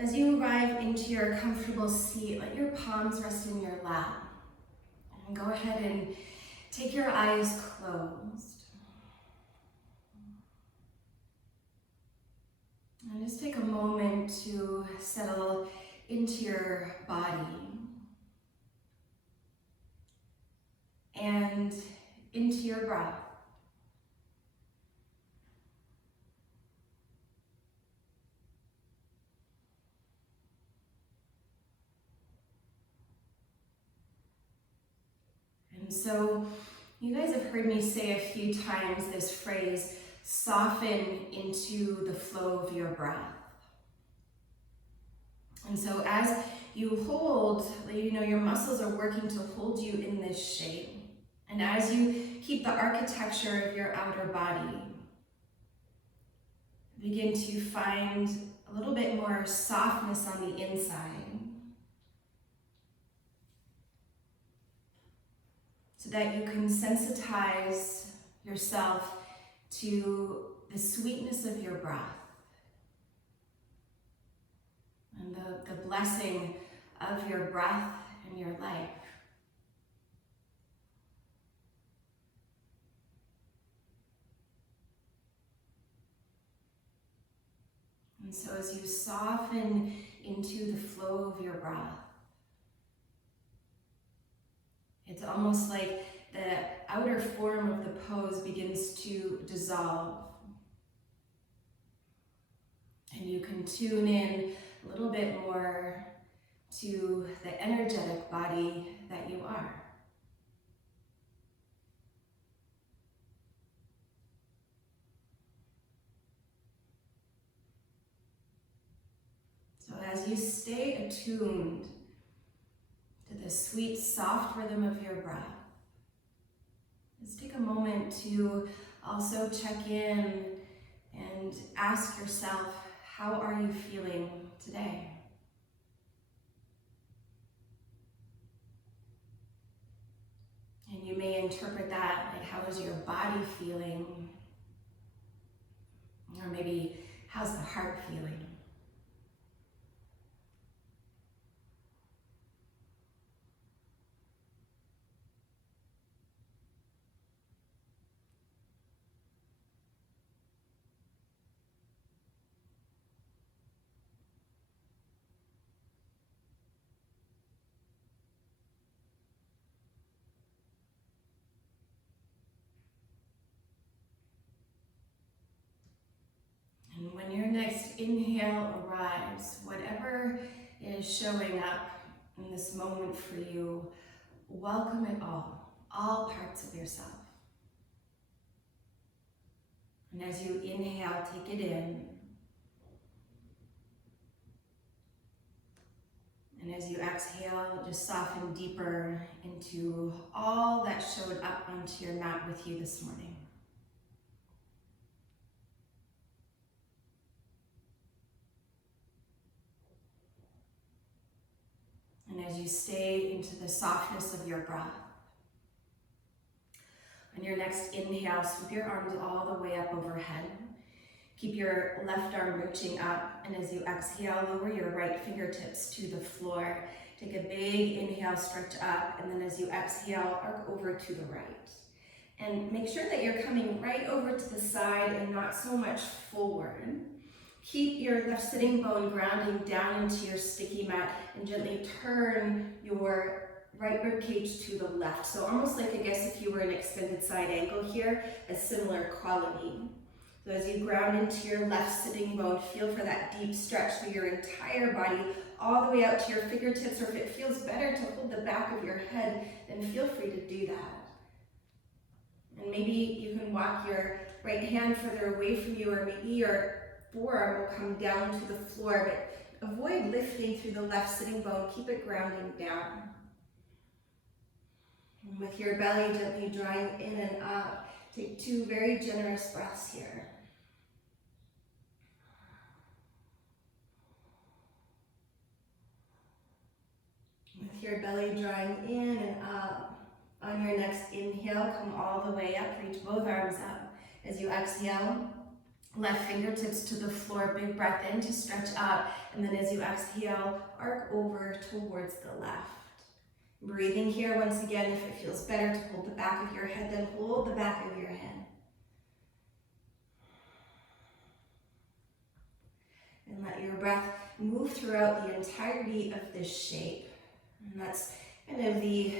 As you arrive into your comfortable seat, let your palms rest in your lap. And go ahead and take your eyes closed. And just take a moment to settle into your body and into your breath. And so you guys have heard me say a few times this phrase, soften into the flow of your breath. And so as you hold, your muscles are working to hold you in this shape. And as you keep the architecture of your outer body, begin to find a little bit more softness on the inside, so that you can sensitize yourself to the sweetness of your breath and the blessing of your breath and your life. And so as you soften into the flow of your breath, it's almost like the outer form of the pose begins to dissolve. And you can tune in a little bit more to the energetic body that you are. So as you stay attuned to the sweet, soft rhythm of your breath, let's take a moment to also check in and ask yourself, how are you feeling today? And you may interpret that like, how is your body feeling? Or maybe, how's the heart feeling? And when your next inhale arrives, whatever is showing up in this moment for you, welcome it all parts of yourself. And as you inhale, take it in. And as you exhale, just soften deeper into all that showed up onto your mat with you this morning. And as you stay into the softness of your breath, on your next inhale, sweep your arms all the way up overhead. Keep your left arm reaching up, and as you exhale, lower your right fingertips to the floor. Take a big inhale, stretch up, and then as you exhale, arc over to the right. And make sure that you're coming right over to the side and not so much forward. Keep your left sitting bone grounding down into your sticky mat and gently turn your right rib cage to the left. So almost like, I guess, if you were an extended side angle here, a similar quality. So as you ground into your left sitting bone, feel for that deep stretch through your entire body, all the way out to your fingertips, or if it feels better to hold the back of your head, then feel free to do that. And maybe you can walk your right hand further away from you, or maybe your forearm will come down to the floor, but avoid lifting through the left sitting bone. Keep it grounding down. And with your belly gently drawing in and up, take 2 very generous breaths here. With your belly drawing in and up, on your next inhale, come all the way up, reach both arms up. As you exhale, Left fingertips to the floor, big breath in to stretch up, and then as you exhale, arc over towards the left. Breathing here once again, if it feels better to hold the back of your head, then hold the back of your head. And let your breath move throughout the entirety of this shape. And that's kind of the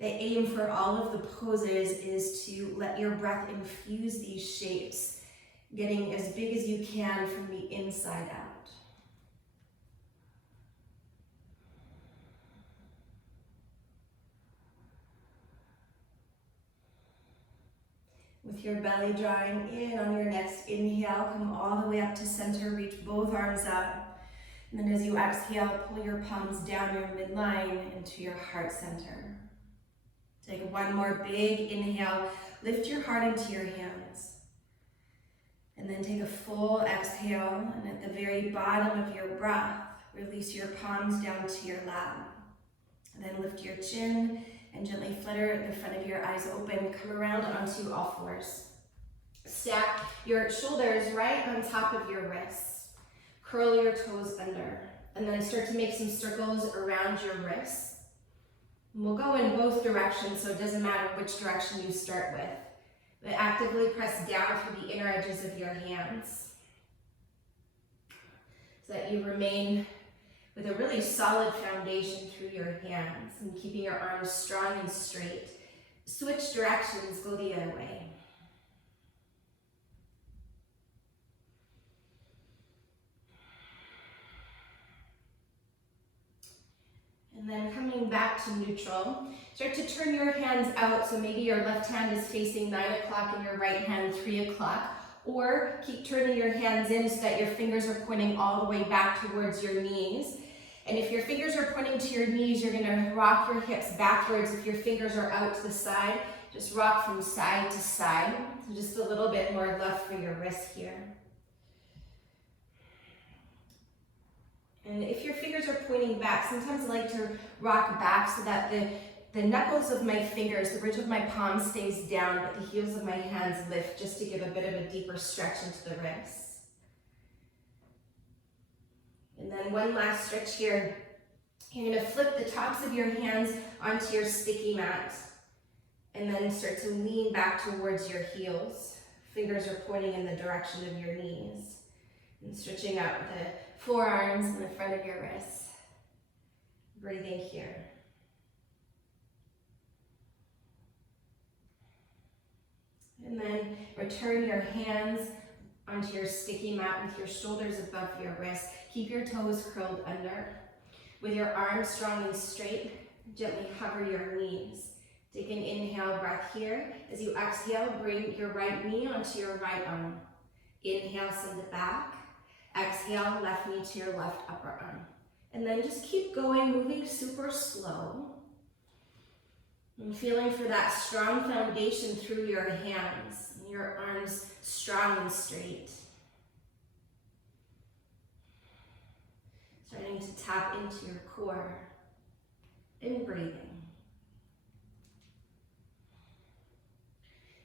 aim for all of the poses, is to let your breath infuse these shapes, getting as big as you can from the inside out. With your belly drawing in on your next inhale, come all the way up to center, reach both arms up. And then as you exhale, pull your palms down your midline into your heart center. Take one more big inhale, lift your heart into your hands. And then take a full exhale, and at the very bottom of your breath, release your palms down to your lap. And then lift your chin and gently flutter the front of your eyes open. Come around onto all fours. Stack your shoulders right on top of your wrists. Curl your toes under. And then start to make some circles around your wrists. And we'll go in both directions, so it doesn't matter which direction you start with. But actively press down through the inner edges of your hands, so that you remain with a really solid foundation through your hands and keeping your arms strong and straight. Switch directions, go the other way. And then coming back to neutral, start to turn your hands out, so maybe your left hand is facing 9 o'clock and your right hand 3 o'clock, or keep turning your hands in so that your fingers are pointing all the way back towards your knees. And if your fingers are pointing to your knees, you're gonna rock your hips backwards. If your fingers are out to the side, just rock from side to side. So just a little bit more left for your wrist here. And if your fingers are pointing back, sometimes I like to rock back so that the knuckles of my fingers, the bridge of my palm stays down, but the heels of my hands lift, just to give a bit of a deeper stretch into the wrists. And then one last stretch here. You're gonna flip the tops of your hands onto your sticky mat, and then start to lean back towards your heels. Fingers are pointing in the direction of your knees. And stretching out the forearms and the front of your wrists. Breathing here. And then return your hands onto your sticky mat with your shoulders above your wrists. Keep your toes curled under. With your arms strong and straight, gently hover your knees. Take an inhale breath here. As you exhale, bring your right knee onto your right arm. Inhale, send it back. Exhale, left knee to your left upper arm. And then just keep going, moving super slow. And feeling for that strong foundation through your hands, and your arms strong and straight. Starting to tap into your core and breathing.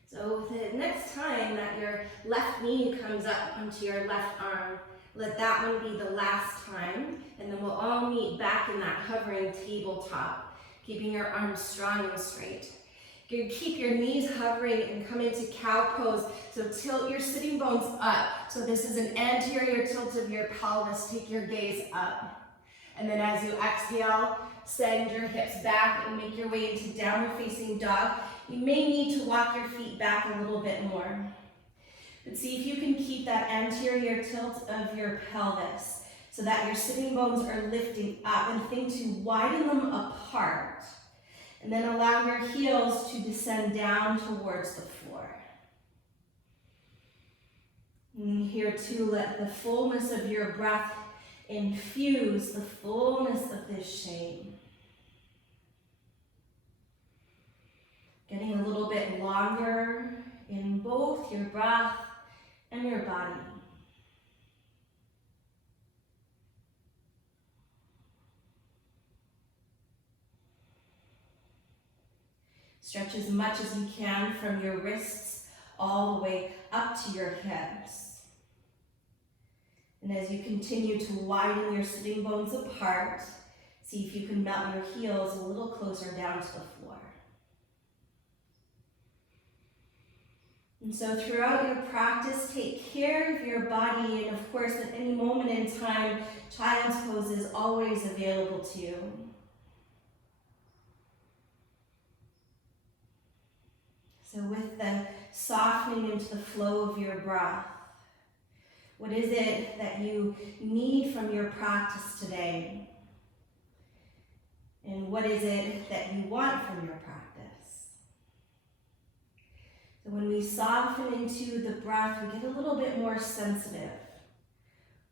So the next time that your left knee comes up onto your left arm, let that one be the last time, and then we'll all meet back in that hovering tabletop, keeping your arms strong and straight. You keep your knees hovering and come into cow pose. So tilt your sitting bones up. So this is an anterior tilt of your pelvis. Take your gaze up. And then as you exhale, send your hips back and make your way into downward facing dog. You may need to walk your feet back a little bit more. But see if you can keep that anterior tilt of your pelvis so that your sitting bones are lifting up, and think to widen them apart. And then allow your heels to descend down towards the floor. And here too, let the fullness of your breath infuse the fullness of this shape. Getting a little bit longer in both your breath and your body. Stretch as much as you can from your wrists all the way up to your hips. And as you continue to widen your sitting bones apart, see if you can melt your heels a little closer down to the floor. And so throughout your practice, take care of your body, and of course at any moment in time, child's pose is always available to you. So with the softening into the flow of your breath, what is it that you need from your practice today? And what is it that you want from your practice? So when we soften into the breath, we get a little bit more sensitive.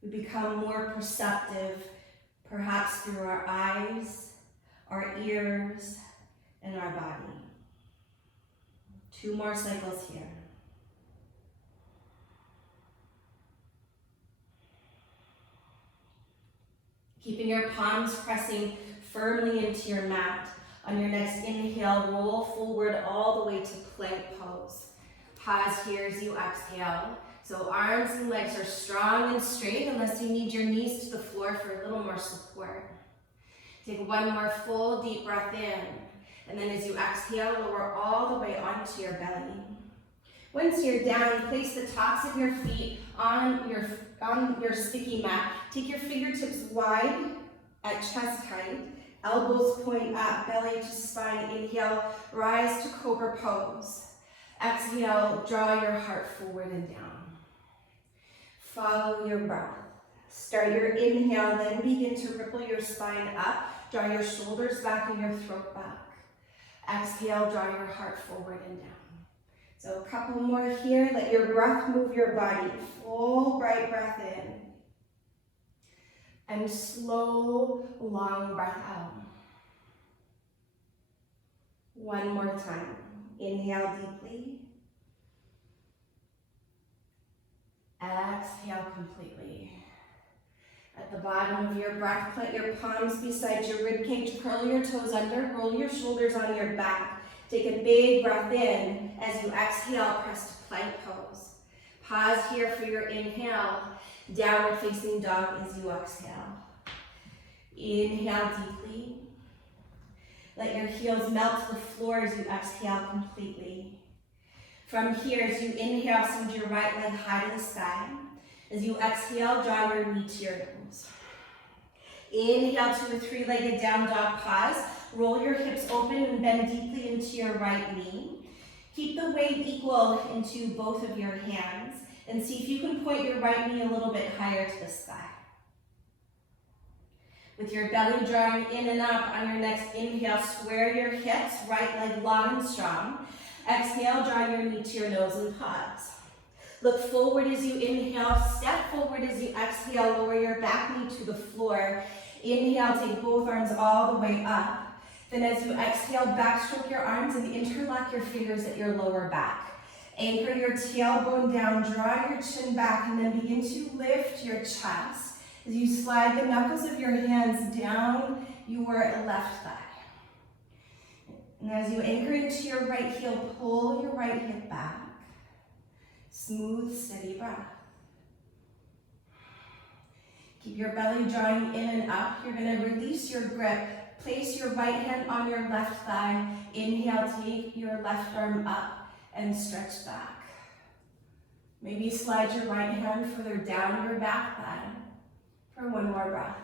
We become more perceptive, perhaps through our eyes, our ears, and our body. 2 more cycles here. Keeping your palms pressing firmly into your mat. On your next inhale, roll forward all the way to plank pose. Pause here as you exhale. So arms and legs are strong and straight unless you need your knees to the floor for a little more support. Take 1 more full deep breath in. And then as you exhale, lower all the way onto your belly. Once you're down, place the tops of your feet on your sticky mat. Take your fingertips wide at chest height. Elbows point up, belly to spine. Inhale, rise to cobra pose. Exhale, draw your heart forward and down. Follow your breath. Start your inhale, then begin to ripple your spine up. Draw your shoulders back and your throat back. Exhale, draw your heart forward and down. So a couple more here. Let your breath move your body. Full bright breath in. And slow, long breath out. 1 more time. Inhale deeply. Exhale completely. At the bottom of your breath, plant your palms beside your ribcage, curl your toes under, roll your shoulders on your back. Take a big breath in. As you exhale, press to plank pose. Pause here for your inhale. Downward facing dog as you exhale. Inhale deeply. Let your heels melt to the floor as you exhale completely. From here, as you inhale, send your right leg high to the sky. As you exhale, draw your knee to your nose. Inhale to a 3-legged down dog pause. Roll your hips open and bend deeply into your right knee. Keep the weight equal into both of your hands and see if you can point your right knee a little bit higher to the sky. With your belly drawing in and up, on your next inhale, square your hips, right leg long and strong. Exhale, draw your knee to your nose and pause. Look forward as you inhale, step forward as you exhale, lower your back knee to the floor. Inhale, take both arms all the way up. Then as you exhale, backstroke your arms and interlock your fingers at your lower back. Anchor your tailbone down, draw your chin back, and then begin to lift your chest as you slide the knuckles of your hands down your left thigh. And as you anchor into your right heel, pull your right hip back. Smooth, steady breath. Keep your belly drawing in and up. You're going to release your grip. Place your right hand on your left thigh. Inhale, take your left arm up and stretch back. Maybe slide your right hand further down your back thigh for 1 more breath.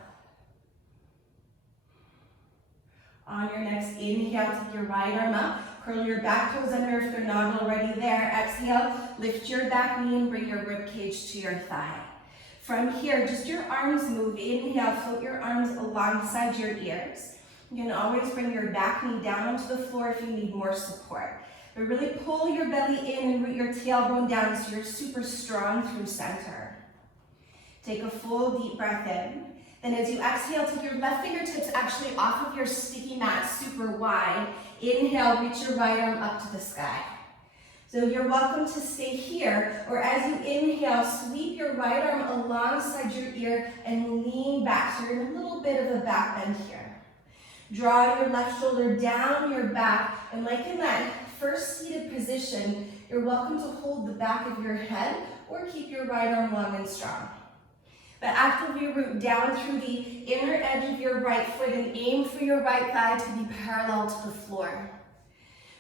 On your next inhale, take your right arm up. Curl your back toes under if they're not already there. Exhale, lift your back knee and bring your rib cage to your thigh. From here, just your arms move. Inhale, float your arms alongside your ears. You can always bring your back knee down onto the floor if you need more support. But really pull your belly in and root your tailbone down so you're super strong through center. Take a full deep breath in. Then as you exhale, take your left fingertips actually off of your sticky mat super wide. Inhale, reach your right arm up to the sky. So you're welcome to stay here, or as you inhale, sweep your right arm alongside your ear and lean back. So you're in a little bit of a back bend here. Draw your left shoulder down your back, and like in that first seated position, you're welcome to hold the back of your head or keep your right arm long and strong. but actively root down through the inner edge of your right foot and aim for your right thigh to be parallel to the floor.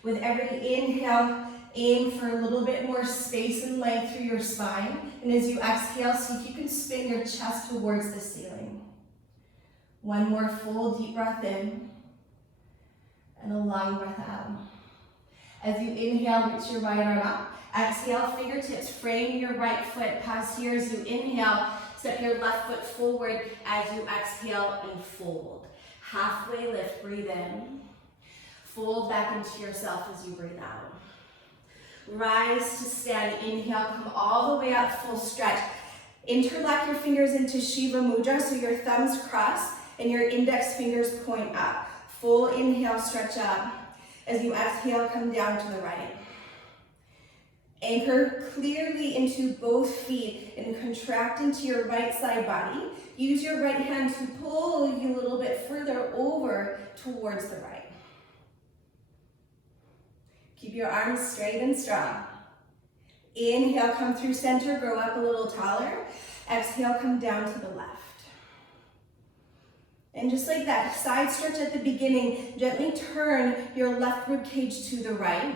With every inhale, aim for a little bit more space and length through your spine. And as you exhale, see if you can spin your chest towards the ceiling. One more full deep breath in and a long breath out. As you inhale, reach your right arm up. Exhale, fingertips frame your right foot. Pause here as you inhale. Step your left foot forward as you exhale and fold. Halfway lift, breathe in. Fold back into yourself as you breathe out. Rise to stand, inhale, come all the way up, full stretch. Interlock your fingers into Shiva Mudra so your thumbs cross and your index fingers point up. Full inhale, stretch up. As you exhale, come down to the right. Anchor clearly into both feet and contract into your right side body. Use your right hand to pull you a little bit further over towards the right. Keep your arms straight and strong. Inhale, come through center, grow up a little taller. Exhale, come down to the left. And just like that, side stretch at the beginning, gently turn your left rib cage to the right.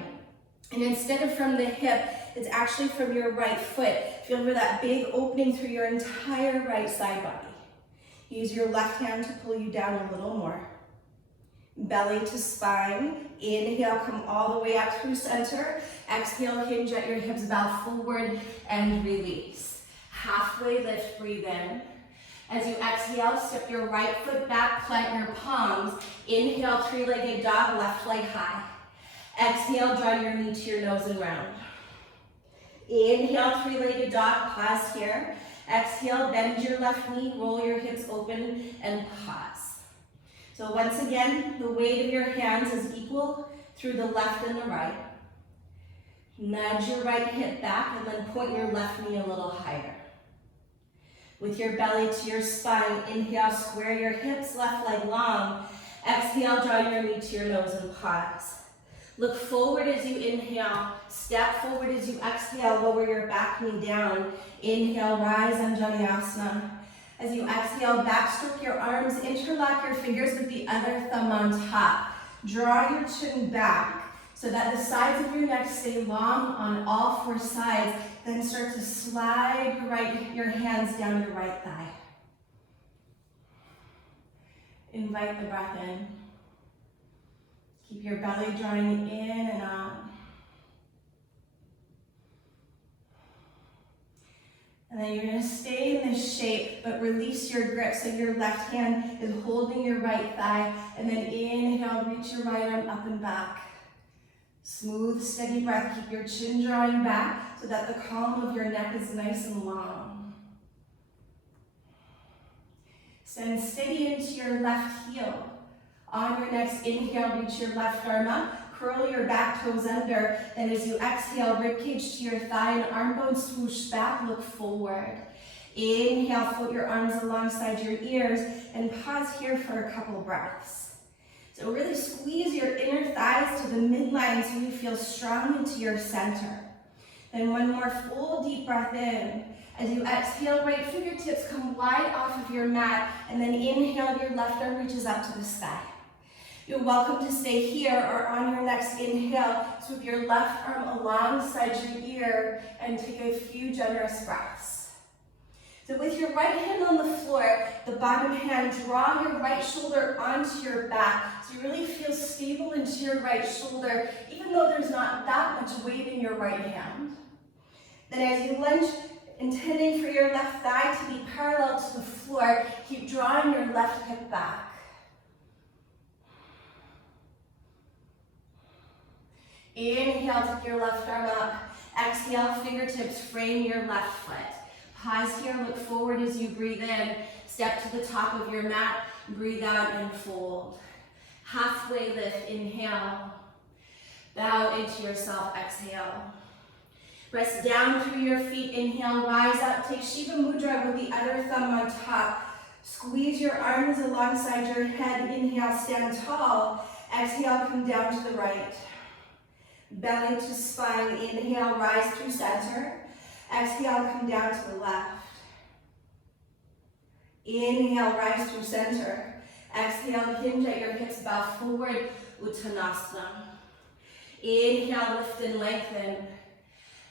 And instead of from the hip, it's actually from your right foot. Feel for that big opening through your entire right side body. Use your left hand to pull you down a little more. Belly to spine. Inhale, come all the way up through center. Exhale, hinge at your hips, bow forward and release. Halfway lift, breathe in. As you exhale, step your right foot back, plant your palms. Inhale, three-legged dog, left leg high. Exhale, draw your knee to your nose and round. Inhale, three-legged dog, pause here. Exhale, bend your left knee, roll your hips open and pause. So once again, the weight of your hands is equal through the left and the right. Nudge your right hip back and then point your left knee a little higher. With your belly to your spine, inhale, square your hips, left leg long. Exhale, draw your knee to your nose and pause. Look forward as you inhale, step forward as you exhale, lower your back knee down. Inhale, rise, Anjaneyasana. As you exhale, backstroke your arms, interlock your fingers with the other thumb on top. Draw your chin back so that the sides of your neck stay long on all four sides. Then start to slide your hands down your right thigh. Invite the breath in. Keep your belly drawing in and out. And then you're going to stay in this shape, but release your grip so your left hand is holding your right thigh. And then inhale, reach your right arm up and back. Smooth, steady breath. Keep your chin drawing back so that the column of your neck is nice and long. Stand steady into your left heel. On your next inhale, reach your left arm up. Curl your back toes under. Then as you exhale, ribcage to your thigh and arm bones swoosh back, look forward. Inhale, float your arms alongside your ears and pause here for a couple breaths. So really squeeze your inner thighs to the midline so you feel strong into your center. Then one more full deep breath in. As you exhale, right fingertips come wide off of your mat, and then inhale, your left arm reaches up to the sky. You're welcome to stay here or on your next inhale, swoop your left arm alongside your ear and take a few generous breaths. So with your right hand on the floor, the bottom hand, draw your right shoulder onto your back so you really feel stable into your right shoulder, even though there's not that much weight in your right hand. Then as you lunge, intending for your left thigh to be parallel to the floor, keep drawing your left hip back. Inhale, take your left arm up. Exhale, fingertips frame your left foot. Pause here, look forward as you breathe in. Step to the top of your mat, breathe out and fold. Halfway lift, inhale. Bow into yourself, exhale. Press down through your feet, inhale, rise up. Take Shiva Mudra with the other thumb on top. Squeeze your arms alongside your head. Inhale, stand tall. Exhale, come down to the right. Belly to spine, inhale, rise through center. Exhale, come down to the left. Inhale, rise through center. Exhale, hinge at your hips, bow forward, Uttanasana. Inhale, lift and lengthen.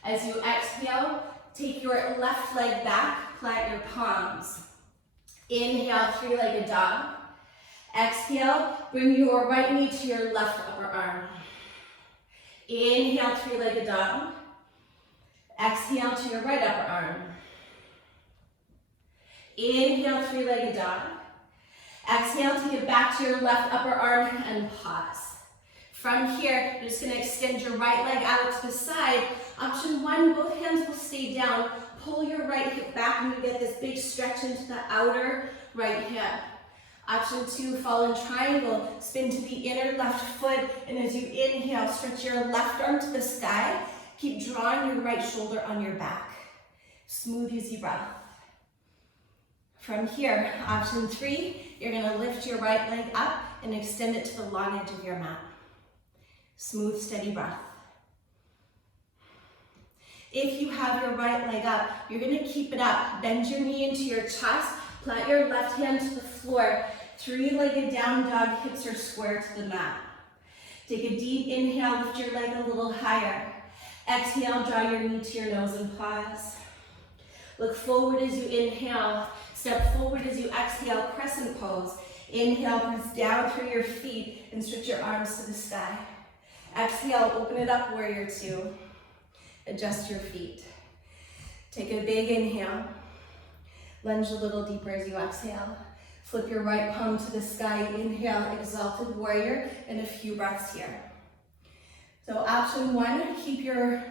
As you exhale, take your left leg back, plant your palms. Inhale, three-legged dog. Exhale, bring your right knee to your left upper arm. Inhale, three-legged dog. Exhale to your right upper arm. Inhale, three-legged dog. Exhale, take it back to your left upper arm and pause. From here, you're just gonna extend your right leg out to the side. Option one, both hands will stay down. Pull your right hip back and you get this big stretch into the outer right hip. Option two, fall in triangle. Spin to the inner left foot, and as you inhale, stretch your left arm to the sky. Keep drawing your right shoulder on your back. Smooth, easy breath. From here, option three, you're gonna lift your right leg up and extend it to the long edge of your mat. Smooth, steady breath. If you have your right leg up, you're gonna keep it up. Bend your knee into your chest, plant your left hand to the floor. Three-legged down dog, hips are square to the mat. Take a deep inhale, lift your leg a little higher. Exhale, draw your knee to your nose and pause. Look forward as you inhale. Step forward as you exhale, crescent pose. Inhale, press down through your feet and stretch your arms to the sky. Exhale, open it up, warrior two. Adjust your feet. Take a big inhale. Lunge a little deeper as you exhale. Flip your right palm to the sky. Inhale, exalted warrior, and a few breaths here. So option one, keep your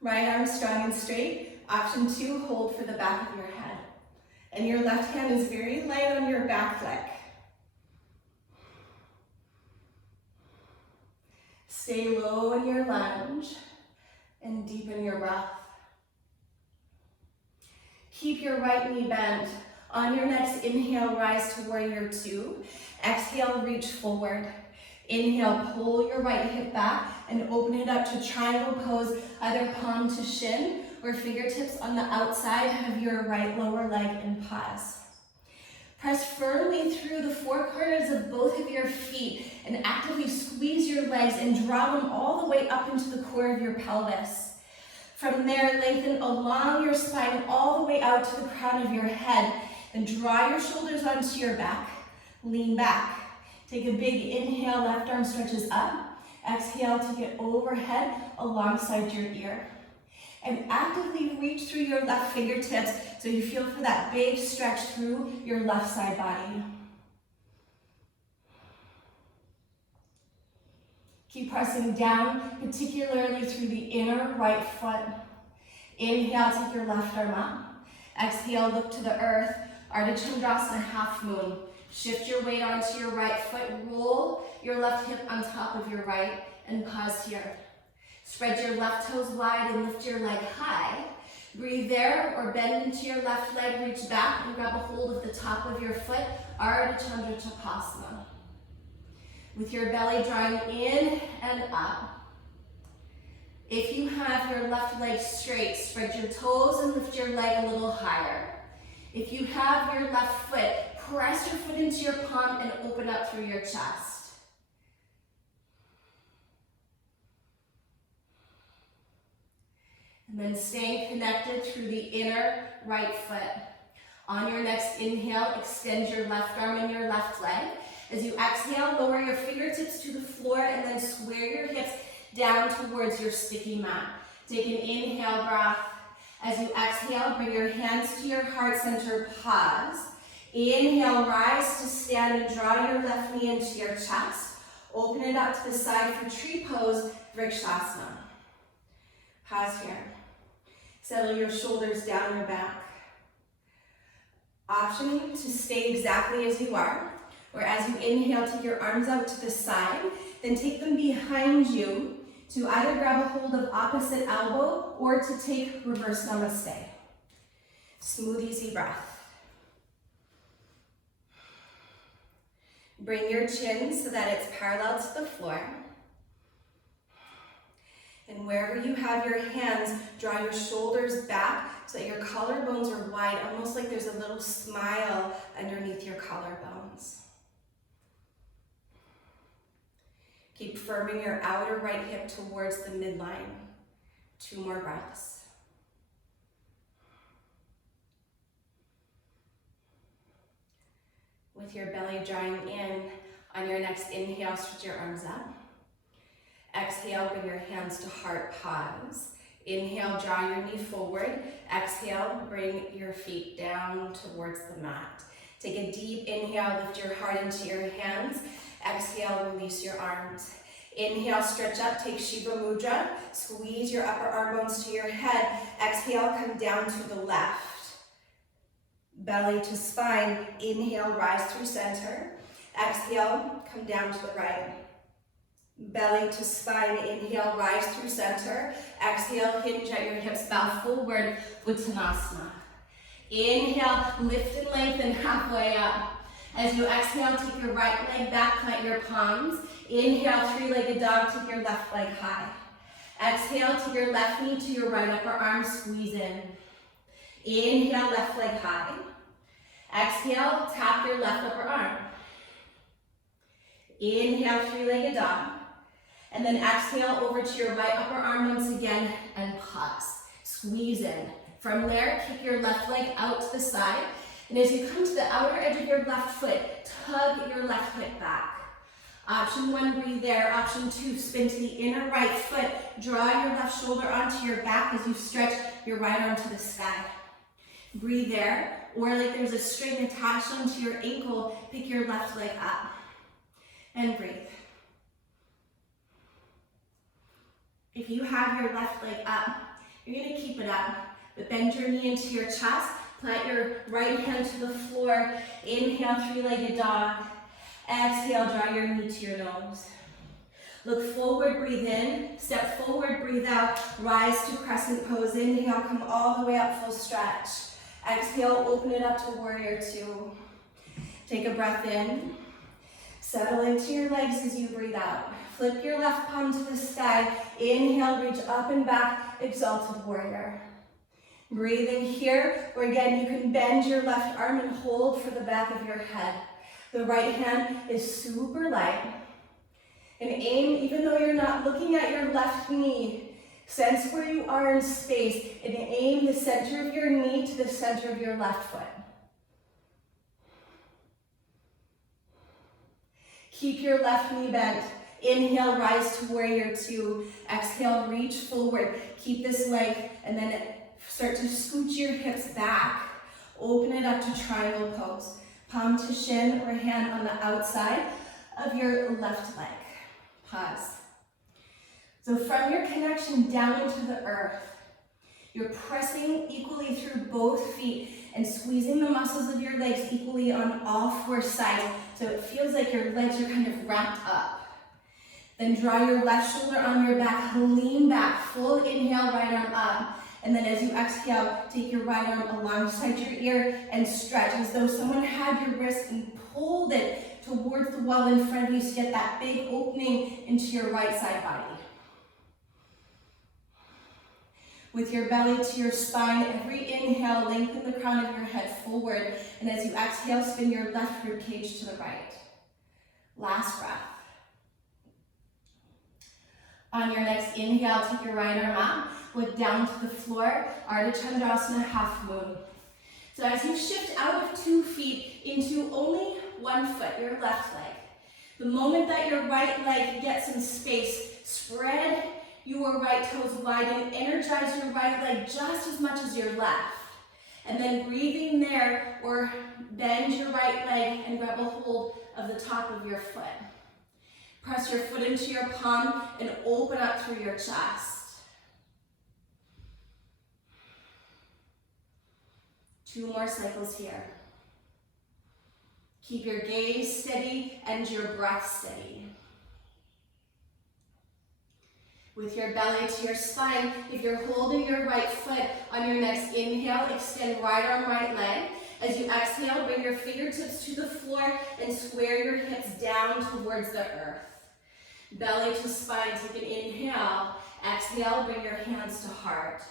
right arm strong and straight. Option two, hold for the back of your head. And your left hand is very light on your back leg. Stay low in your lunge and deepen your breath. Keep your right knee bent. On your next inhale, rise to warrior two. Exhale, reach forward. Inhale, pull your right hip back and open it up to triangle pose, either palm to shin or fingertips on the outside of your right lower leg and pause. Press firmly through the four corners of both of your feet and actively squeeze your legs and draw them all the way up into the core of your pelvis. From there, lengthen along your spine all the way out to the crown of your head. Then draw your shoulders onto your back. Lean back. Take a big inhale, left arm stretches up. Exhale, take it overhead alongside your ear. And actively reach through your left fingertips so you feel for that big stretch through your left side body. Keep pressing down, particularly through the inner right foot. Inhale, take your left arm up. Exhale, look to the earth. Ardha Chandrasana, half moon. Shift your weight onto your right foot. Roll your left hip on top of your right and pause here. Spread your left toes wide and lift your leg high. Breathe there or bend into your left leg, reach back and grab a hold of the top of your foot, Ardha Chandra Chakasana. With your belly drawing in and up. If you have your left leg straight, spread your toes and lift your leg a little higher. If you have your left foot, press your foot into your palm and open up through your chest. And then staying connected through the inner right foot. On your next inhale, extend your left arm and your left leg. As you exhale, lower your fingertips to the floor and then square your hips down towards your sticky mat. Take an inhale breath. As you exhale, bring your hands to your heart center, pause. Inhale, rise to stand and draw your left knee into your chest. Open it up to the side for tree pose, Vrikshasana. Pause here. Settle your shoulders down your back. Option to stay exactly as you are, or as you inhale, take your arms out to the side, then take them behind you to either grab a hold of opposite elbow or to take reverse namaste. Smooth, easy breath. Bring your chin so that it's parallel to the floor. And wherever you have your hands, draw your shoulders back so that your collarbones are wide, almost like there's a little smile underneath your collarbones. Keep firming your outer right hip towards the midline. 2 more breaths. With your belly drawing in, on your next inhale, stretch your arms up. Exhale, bring your hands to heart pause. Inhale, draw your knee forward. Exhale, bring your feet down towards the mat. Take a deep inhale, lift your heart into your hands. Exhale, release your arms. Inhale, stretch up, take Shiva Mudra. Squeeze your upper arm bones to your head. Exhale, come down to the left. Belly to spine. Inhale, rise through center. Exhale, come down to the right. Belly to spine. Inhale, rise through center. Exhale, hinge at your hips, bow forward, Uttanasana. Inhale, lift and lengthen halfway up. As you exhale, take your right leg back, plant your palms. Inhale, 3-legged dog, take your left leg high. Exhale, take your left knee to your right upper arm, squeeze in. Inhale, left leg high. Exhale, tap your left upper arm. Inhale, 3-legged dog. And then exhale over to your right upper arm once again and pause. Squeeze in. From there, kick your left leg out to the side. And as you come to the outer edge of your left foot, tug your left hip back. Option 1, breathe there. Option 2, spin to the inner right foot. Draw your left shoulder onto your back as you stretch your right arm to the sky. Breathe there. Or like there's a string attached onto your ankle, pick your left leg up. And breathe. If you have your left leg up, you're going to keep it up, but bend your knee into your chest, plant your right hand to the floor, inhale, 3-legged dog, exhale, draw your knee to your nose. Look forward, breathe in, step forward, breathe out, rise to crescent pose, inhale, come all the way up, full stretch. Exhale, open it up to warrior 2. Take a breath in. Settle into your legs as you breathe out. Flip your left palm to the sky. Inhale, reach up and back, exalted warrior. Breathing here, where again you can bend your left arm and hold for the back of your head. The right hand is super light. And aim, even though you're not looking at your left knee, sense where you are in space and aim the center of your knee to the center of your left foot. Keep your left knee bent. Inhale, rise to warrior 2. Exhale, reach forward. Keep this length and then start to scooch your hips back. Open it up to triangle pose. Palm to shin or hand on the outside of your left leg. Pause. So from your connection down into the earth, you're pressing equally through both feet and squeezing the muscles of your legs equally on all 4 sides, so it feels like your legs are kind of wrapped up. Then draw your left shoulder on your back, lean back, full inhale, right arm up. And then as you exhale, take your right arm alongside your ear and stretch as though someone had your wrist and pulled it towards the wall in front of you to get that big opening into your right side body. With your belly to your spine, every inhale, lengthen the crown of your head forward. And as you exhale, spin your left rib cage to the right. Last breath. On your next inhale, take your right arm up, look down to the floor, Ardha Chandrasana, half moon. So as you shift out of 2 feet into only 1 foot, your left leg, the moment that your right leg gets some space, spread your right toes wide and energize your right leg just as much as your left. And then breathing there, or bend your right leg and grab a hold of the top of your foot. Press your foot into your palm and open up through your chest. 2 more cycles here. Keep your gaze steady and your breath steady. With your belly to your spine, if you're holding your right foot on your next inhale, extend right arm, right leg. As you exhale, bring your fingertips to the floor and square your hips down towards the earth. Belly to spine, take an inhale. Exhale, bring your hands to heart.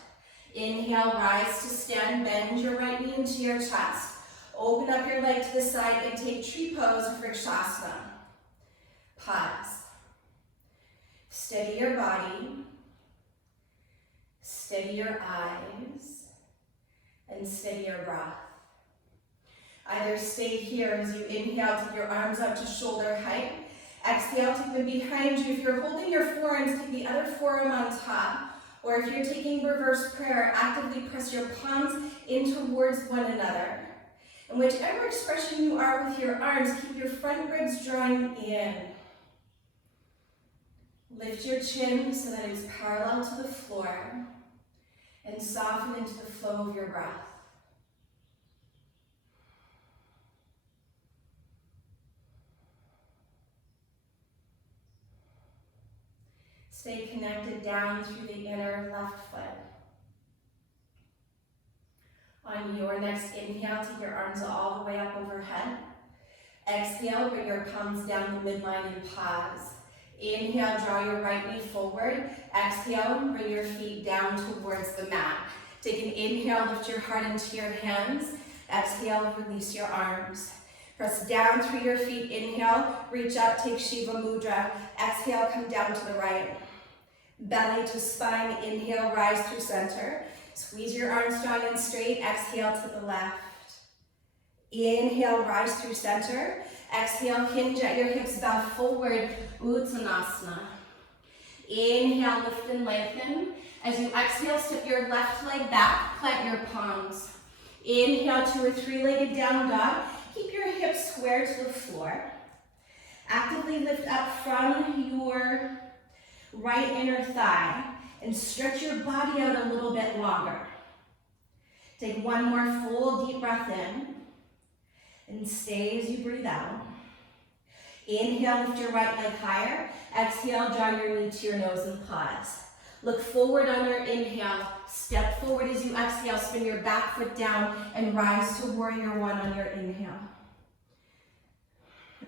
Inhale, rise to stand, bend your right knee into your chest. Open up your leg to the side and take tree pose, Vrikshasana. Pause. Steady your body. Steady your eyes. And steady your breath. Either stay here as you inhale, take your arms up to shoulder height. Exhale, take them behind you. If you're holding your forearms, take the other forearm on top. Or if you're taking reverse prayer, actively press your palms in towards one another. And whichever expression you are with your arms, keep your front ribs drawing in. Lift your chin so that it's parallel to the floor. And soften into the flow of your breath. Stay connected down through the inner left foot. On your next inhale, take your arms all the way up overhead. Exhale, bring your palms down the midline and pause. Inhale, draw your right knee forward. Exhale, bring your feet down towards the mat. Take an inhale, lift your heart into your hands. Exhale, release your arms. Press down through your feet. Inhale, reach up, take Shiva Mudra. Exhale, come down to the right. Belly to spine, inhale, rise through center. Squeeze your arms strong and straight. Exhale to the left. Inhale, rise through center. Exhale, hinge at your hips, bow forward, Uttanasana. Inhale, lift and lengthen. As you exhale, step your left leg back, plant your palms. Inhale to a three-legged down dog. Keep your hips square to the floor. Actively lift up from your right inner thigh and stretch your body out a little bit longer. Take one more full deep breath in and stay as you breathe out. Inhale, lift your right leg higher. Exhale, draw your knee to your nose and pause. Look forward on your inhale. Step forward as you exhale. Spin your back foot down and rise to warrior one on your inhale.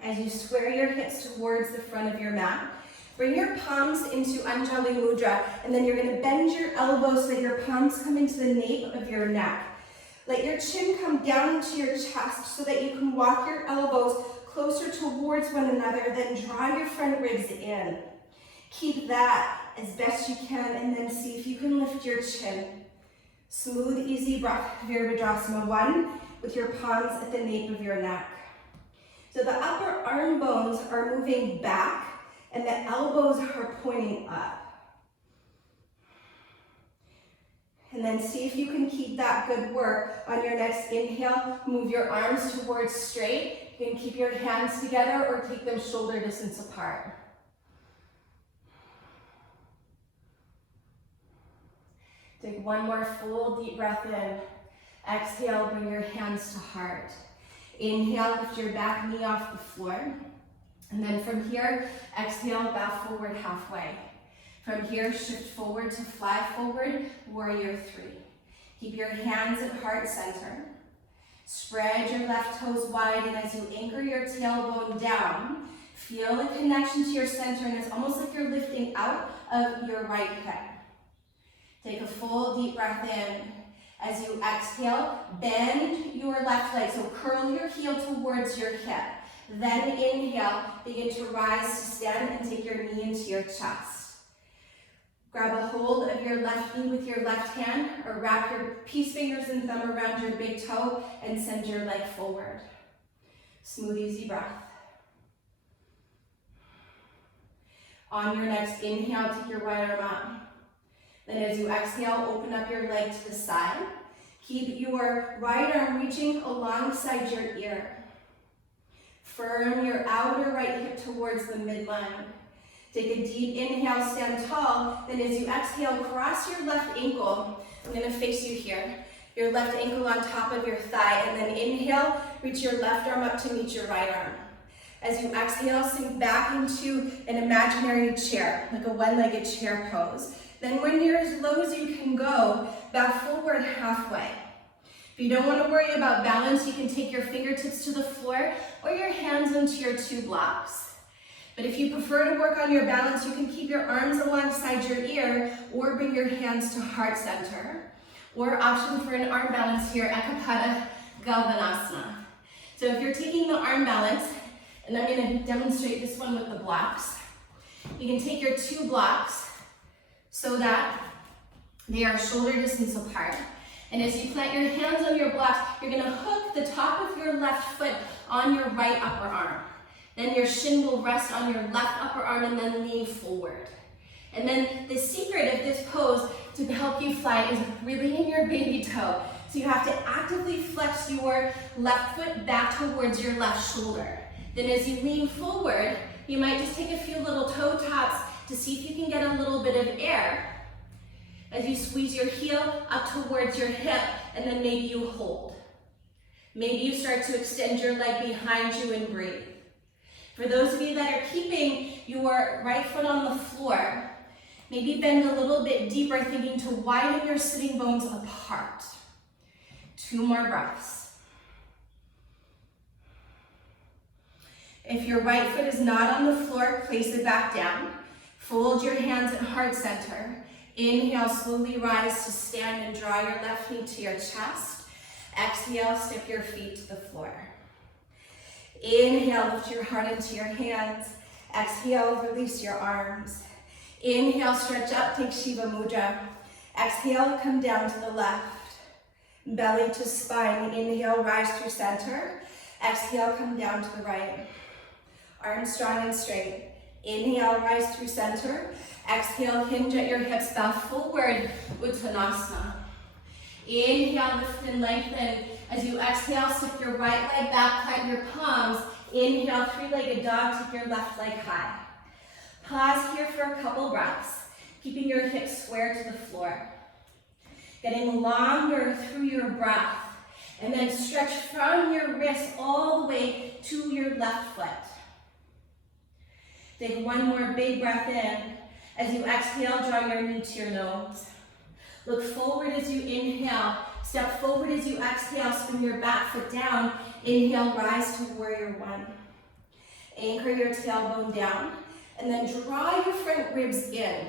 As you square your hips towards the front of your mat, bring your palms into Anjali Mudra, and then you're going to bend your elbows so that your palms come into the nape of your neck. Let your chin come down into your chest so that you can walk your elbows closer towards one another, then draw your front ribs in. Keep that as best you can, and then see if you can lift your chin. Smooth, easy breath, Virabhadrasana 1, with your palms at the nape of your neck. So the upper arm bones are moving back, and the elbows are pointing up. And then see if you can keep that good work. On your next inhale, move your arms towards straight. You can keep your hands together or take them shoulder distance apart. Take one more full deep breath in. Exhale, bring your hands to heart. Inhale, lift your back knee off the floor. And then from here, exhale, bow forward halfway. From here, shift forward to fly forward, warrior 3. Keep your hands at heart center. Spread your left toes wide, and as you anchor your tailbone down, feel a connection to your center, and it's almost like you're lifting out of your right hip. Take a full deep breath in. As you exhale, bend your left leg, so curl your heel towards your hip. Then inhale, begin to rise to stand and take your knee into your chest. Grab a hold of your left knee with your left hand, or wrap your peace fingers and thumb around your big toe and send your leg forward. Smooth, easy breath. On your next inhale, take your right arm up. Then as you exhale, open up your leg to the side. Keep your right arm reaching alongside your ear. Firm your outer right hip towards the midline. Take a deep inhale, stand tall. Then as you exhale, cross your left ankle. I'm going to face you here. Your left ankle on top of your thigh. And then inhale, reach your left arm up to meet your right arm. As you exhale, sink back into an imaginary chair, like a one-legged chair pose. Then when you're as low as you can go, bow forward halfway. If you don't want to worry about balance, you can take your fingertips to the floor or your hands into your 2 blocks. But if you prefer to work on your balance, you can keep your arms alongside your ear or bring your hands to heart center. Or option for an arm balance here, Ekapada Galvanasana. So if you're taking the arm balance, and I'm going to demonstrate this one with the blocks, you can take your 2 blocks so that they are shoulder distance apart. And as you plant your hands on your blocks, you're going to hook the top of your left foot on your right upper arm. Then your shin will rest on your left upper arm and then lean forward. And then the secret of this pose to help you fly is really in your baby toe. So you have to actively flex your left foot back towards your left shoulder. Then as you lean forward, you might just take a few little toe taps to see if you can get a little bit of air. As you squeeze your heel up towards your hip, and then maybe you hold. Maybe you start to extend your leg behind you and breathe. For those of you that are keeping your right foot on the floor, maybe bend a little bit deeper, thinking to widen your sitting bones apart. 2 more breaths. If your right foot is not on the floor, place it back down. Fold your hands at heart center. Inhale, slowly rise to stand and draw your left knee to your chest. Exhale, step your feet to the floor. Inhale, lift your heart into your hands. Exhale, release your arms. Inhale, stretch up, take Shiva Mudra. Exhale, come down to the left. Belly to spine. Inhale, rise through center. Exhale, come down to the right. Arms strong and straight. Inhale, rise through center. Exhale, hinge at your hips, bow forward, Uttanasana. Inhale, lift and lengthen. As you exhale, step your right leg back, plant your palms. Inhale, 3-legged dog, take your left leg high. Pause here for a couple breaths, keeping your hips square to the floor. Getting longer through your breath, and then stretch from your wrist all the way to your left foot. Take one more big breath in. As you exhale, draw your knee to your nose. Look forward as you inhale. Step forward as you exhale. Spin your back foot down. Inhale, rise to warrior 1. Anchor your tailbone down. And then draw your front ribs in.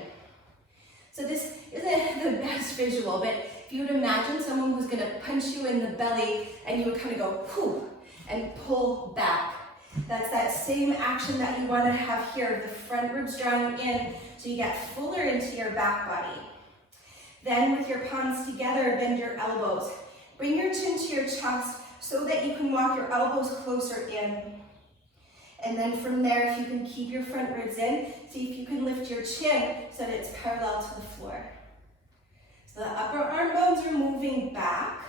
So this isn't the best visual, but if you would imagine someone was going to punch you in the belly and you would kind of go, whoo, and pull back. That's that same action that you want to have here, the front ribs drawing in so you get fuller into your back body. Then with your palms together, bend your elbows. Bring your chin to your chest so that you can walk your elbows closer in. And then from there, if you can keep your front ribs in, see if you can lift your chin so that it's parallel to the floor. So the upper arm bones are moving back,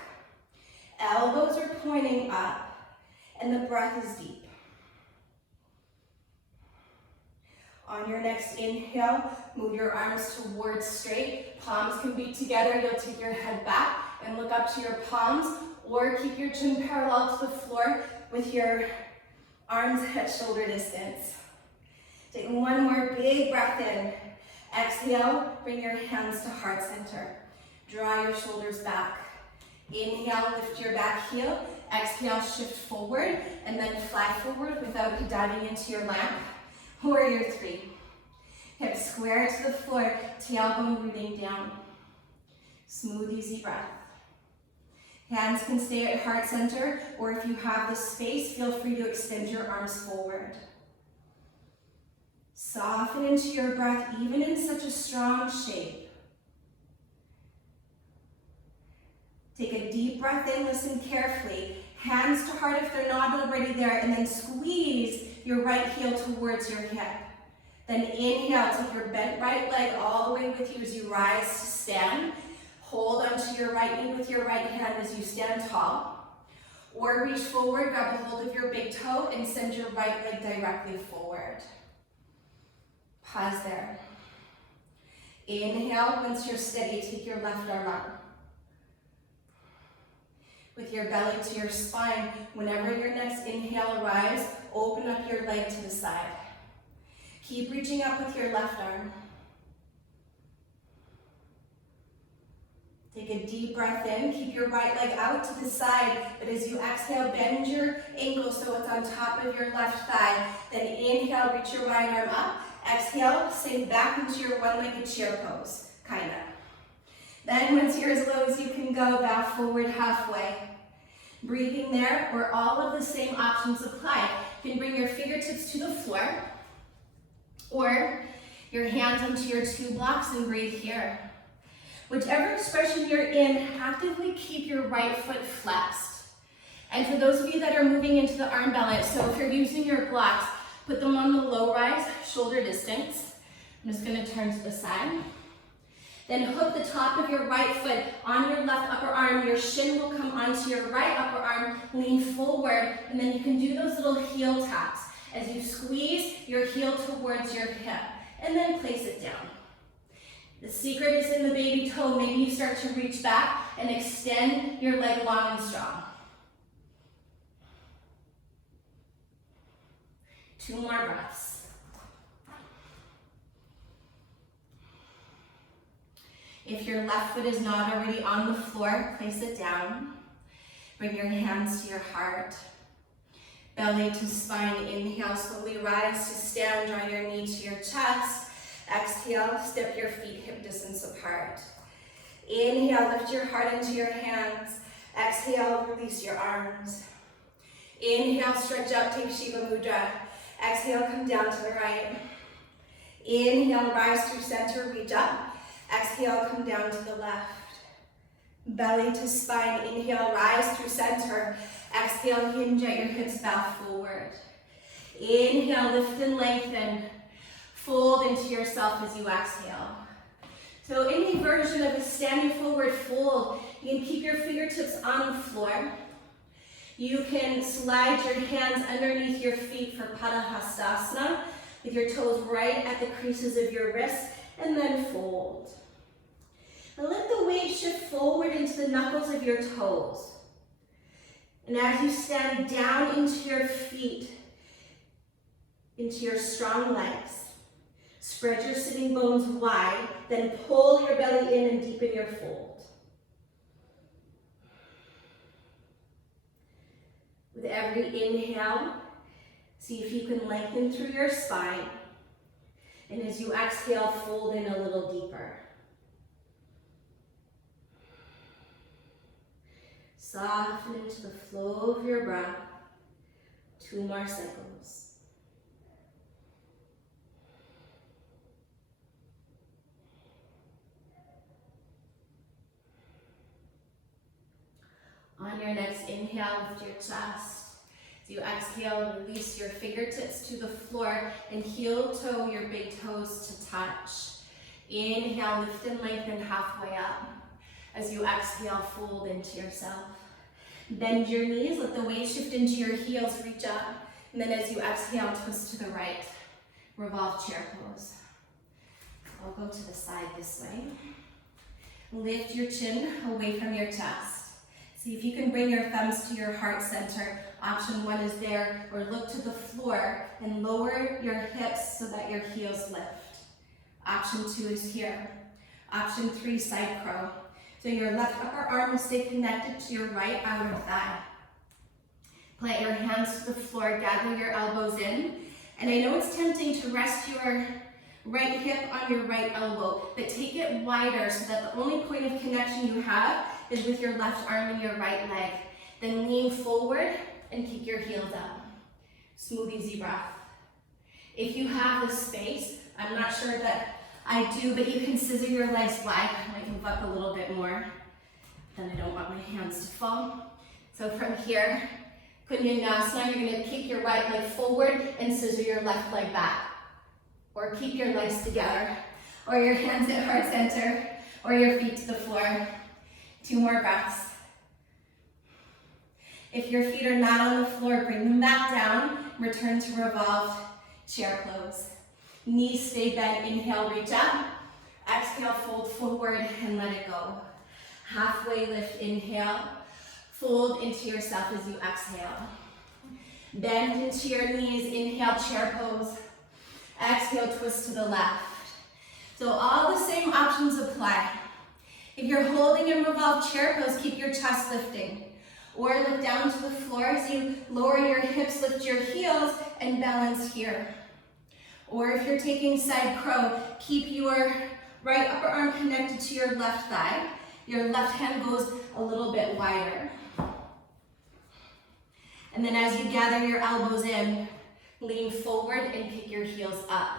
elbows are pointing up, and the breath is deep. On your next inhale, move your arms towards straight. Palms can be together. You'll take your head back and look up to your palms, or keep your chin parallel to the floor with your arms at shoulder distance. Take one more big breath in. Exhale, bring your hands to heart center. Draw your shoulders back. Inhale, lift your back heel. Exhale, shift forward, and then fly forward without diving into your lamp. Warrior 3. Hips square to the floor, tailbone rooting down. Smooth, easy breath. Hands can stay at heart center, or if you have the space, feel free to extend your arms forward. Soften into your breath, even in such a strong shape. Take a deep breath in, listen carefully. Hands to heart if they're not already there, and then squeeze your right heel towards your hip. Then inhale, take your bent right leg all the way with you as you rise to stand. Hold onto your right knee with your right hand as you stand tall. Or reach forward, grab a hold of your big toe, and send your right leg directly forward. Pause there. Inhale, once you're steady, take your left arm up. With your belly to your spine, whenever your next inhale arrives, open up your leg to the side. Keep reaching up with your left arm. Take a deep breath in. Keep your right leg out to the side. But as you exhale, bend your ankle so it's on top of your left thigh. Then inhale, reach your right arm up. Exhale, sink back into your one-legged chair pose, kind of. Then once you're as low as you can go, bow forward halfway. Breathing there, where all of the same options apply. You can bring your fingertips to the floor, or your hands into your two blocks and breathe here. Whichever expression you're in, actively keep your right foot flexed. And for those of you that are moving into the arm balance, so if you're using your blocks, put them on the low rise, shoulder distance. I'm just gonna turn to the side. Then hook the top of your right foot on your left upper arm. Your shin will come onto your right upper arm, lean forward, and then you can do those little heel taps as you squeeze your heel towards your hip, and then place it down. The secret is in the baby toe. Maybe you start to reach back and extend your leg long and strong. 2 more breaths. If your left foot is not already on the floor, place it down. Bring your hands to your heart. Belly to spine. Inhale, slowly rise to stand. Draw your knee to your chest. Exhale, step your feet hip distance apart. Inhale, lift your heart into your hands. Exhale, release your arms. Inhale, stretch up, take Shiva Mudra. Exhale, come down to the right. Inhale, rise through center, reach up. Exhale, come down to the left. Belly to spine. Inhale, rise through center. Exhale, hinge at your hips, bow forward. Inhale, lift and lengthen. Fold into yourself as you exhale. So any version of a standing forward fold, you can keep your fingertips on the floor. You can slide your hands underneath your feet for Padahastasana with your toes right at the creases of your wrists, and then fold. Now let the weight shift forward into the knuckles of your toes. And as you stand down into your feet, into your strong legs, spread your sitting bones wide, then pull your belly in and deepen your fold. With every inhale, see if you can lengthen through your spine. And as you exhale, fold in a little deeper. Soften into the flow of your breath. 2 more cycles. On your next inhale, lift your chest. As you exhale, release your fingertips to the floor and heel toe your big toes to touch. Inhale, lift and lengthen halfway up. As you exhale, fold into yourself. Bend your knees, let the weight shift into your heels, reach up. And then as you exhale, twist to the right. Revolve chair pose. I'll go to the side this way. Lift your chin away from your chest. See if you can bring your thumbs to your heart center. Option 1 is there, or look to the floor and lower your hips so that your heels lift. Option 2 is here. Option 3, side crow. So your left upper arm will stay connected to your right outer thigh. Plant your hands to the floor, gather your elbows in. And I know it's tempting to rest your right hip on your right elbow, but take it wider so that the only point of connection you have is with your left arm and your right leg. Then lean forward and keep your heels up. Smooth, easy breath. If you have the space, I'm not sure that I do, but you can scissor your legs wide. I might move up a little bit more. Then I don't want my hands to fall. So from here, Kunyanasana, you're gonna kick your right leg forward and scissor your left leg back. Or keep your legs together, or your hands at heart center, or your feet to the floor. 2 more breaths. If your feet are not on the floor, bring them back down. Return to revolved chair pose. Knees stay bent. Inhale, reach up. Exhale, fold forward and let it go. Halfway lift, inhale. Fold into yourself as you exhale. Bend into your knees. Inhale, chair pose. Exhale, twist to the left. So all the same options apply. If you're holding in revolved chair pose, keep your chest lifting. Or look down to the floor as you lower your hips, lift your heels, and balance here. Or if you're taking side crow, keep your right upper arm connected to your left thigh. Your left hand goes a little bit wider. And then as you gather your elbows in, lean forward and kick your heels up.